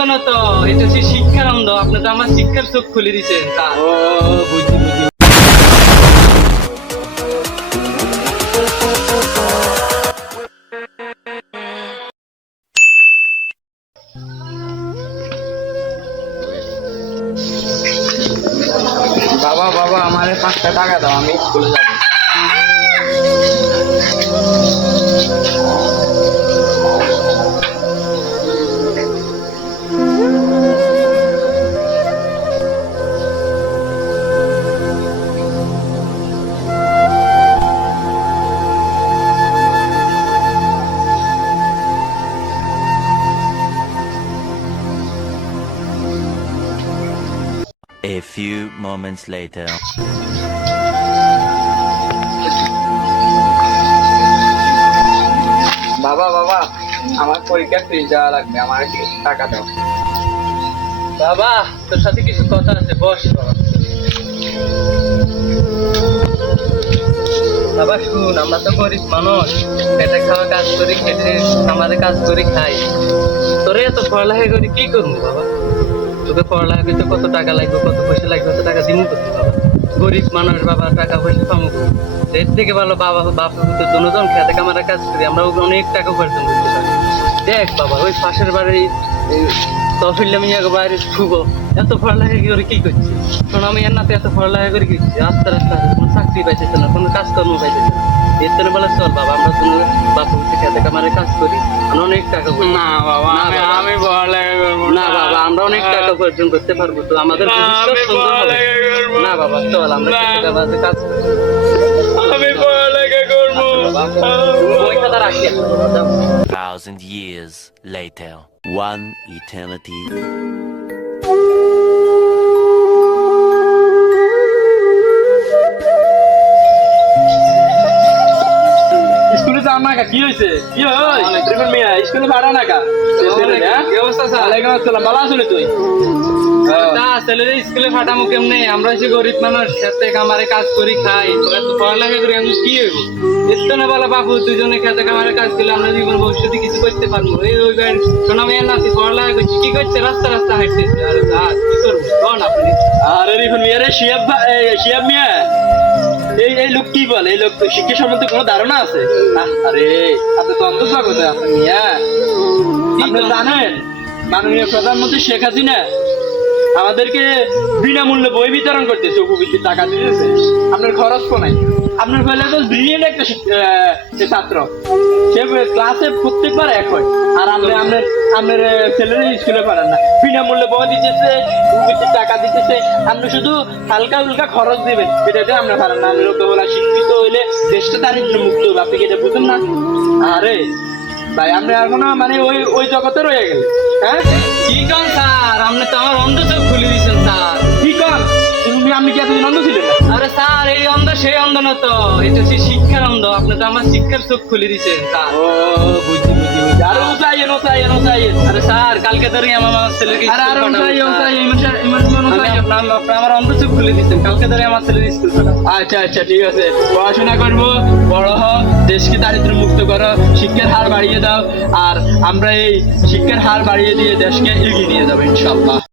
অন্ধ না তো, এটা হচ্ছে শিক্ষার অন্ধ। আপনি তো আমার শিক্ষার চোখ খুলে দিচ্ছেন। ও বুঝি বুঝি। বাবা বাবা আমারে 5টা টাকা দাও, আমি স্কুলে যাবো। A few moments later. বাবা বাবা আমার পরীক্ষা ফিস দেওয়া লাগবে, আমার কি টাকা দাও। বাবা, তোর সাথে কিছু কথা আছে, বস বাবা। বাবা শুন, আমরা তো গরিব মানুষ, খেটে খাওয়া কাজ করি, খেটে আমাদের কাজ করি খাই। তোরে এত পড়ালেখা করি কি করবো বাবা? তোকে পড়ালেখা করতে কত টাকা লাগবে, কত পয়সা লাগবে, কত টাকা দিমু করতে বাবা? গরিব মানুষ বাবা, টাকা পয়সা পাবো। এর থেকে ভালো বাবা বাপ দুজন খেতে কামারে কাজ করি, আমরা অনেক টাকা উপার্জন করতে পারি। দেখ বাবা, ওই পাশের বাড়ি তহফিল আমি বাইরে ছুবো, এত পড়ালেখা করে কি করছি? শোনো, আমি এর নাতে এত পড়ালেখা করে কি করছি? রাস্তা রাস্তা কোনো চাকরি পাইতেছে না, কোনো কাজকর্ম পাইতেছে না। এর জন্য বলে চল বাবা, আমরা কোনো বাপু খেতে কামারে কাজ করি, আমরা অনেক টাকা উপার্জন- না বাবা, না বাবা, আমি পড়ালেখা করবো না বাবা, আমরা অনেক টাকা উপার্জন করতে পারবো, তো আমাদের ভবিষ্যৎ সুন্দর হবে। না বাবা চল, আমরা খেতে কামারে কাজ করি। আমি পড়ালেখা করবো। ওই কথা রাখি এখন, বাবা, যাও। 1,000 years later. One eternity. স্কুলে যাও না, কি হয়েছে? কি হয় ত্রিপুর মিয়া, স্কুলে ভাড়া না কা? কি অবস্থা স্যার? ওয়ালাইকুম আসসালাম, ভালো আছো তুই? তা ছেলেদের স্কুলে ফাটামো কেমনে? আমরা হচ্ছে গরিব মানুষ, খেতে কামারে কাজ করি খাই, তোরা তো পড়ালেখা করি, আমি কি হইব? এত না বলা বাবু, দুজনে খেতে কামারে কাজ করলে আমরা জীবন ভবিষ্যতে কিছু করতে পারবো। এই ওই শোনা মেয়ের নাতি পড়ালেখা করছি, কি করছে? রাস্তা রাস্তা হাঁটতেছে। আর কি করবো কোন আপনি? আরে রিফুন মিয়া রে, শিয়াব মিয়া, এই লোক কি বলে? এই লোক তো শিক্ষা সম্বন্ধে কোনো ধারণা আছে? আরে আপনি তো অন্তর্জগতে আছেন মিয়া। আপনি জানেন মাননীয় প্রধানমন্ত্রী শেখ হাসিনা আমাদেরকে বিনামূল্যে বই বিতরণ করতেছে, উপবৃত্তির টাকা দিতেছে। আপনার খরচ নাই। আপনার ফলে তো ব্রিলিয়েন্ট একটা ছাত্র, সে ক্লাসে প্রত্যেকবার এক হয়, আর আপনার ছেলেরা স্কুলে পারেন না। বিনামূল্যে বই দিতেছে, উপবৃত্তির টাকা দিতেছে, আপনি শুধু হালকা উল্কা খরচ দিবেন, এটাতে আপনার পারেন না। আপনি লোকে বলা শিক্ষিত হইলে দেশটা দারিদ্র মুক্ত হবে, আপনি কি এটা বুঝেন না? আরে ভাই, আপনি এখনো মানে ওই জগতে রয়ে গেলেন। হ্যাঁ কি কন স্যার? আপনি তো আমার অন্ধ চোখ খুলে দিয়েছেন স্যার। কি কর তুমি? আপনি কি এতদিন অন্ধ ছিলেন না? আরে স্যার, এই অন্ধ সেই অন্ধ না তো, এটা হচ্ছে শিক্ষার অন্ধ। আপনি তো আমার শিক্ষার চোখ খুলে দিয়েছেন স্যার। ও বুঝছি বুঝছি বুঝছি। আরে উসাইয়েন। আরে স্যার, কালকে ধরে আমার ছেলেকে আরে আরে স্কুল পাঠাবো, স্যার। উসাইয়েন। আপনি আমার অন্ধ চোখ খুলে দিচ্ছেন, কালকে ধরে আমার ছেলের স্কুল পাঠাবো। আচ্ছা আচ্ছা ঠিক আছে, পড়াশোনা করবো, বড় হও, দেশকে দারিদ্র মুক্ত করো, শিক্ষার হার বাড়িয়ে দাও, আর আমরা এই শিক্ষার হার বাড়িয়ে দিয়ে দেশকে এগিয়ে নিয়ে যাবো ইনশাআল্লাহ।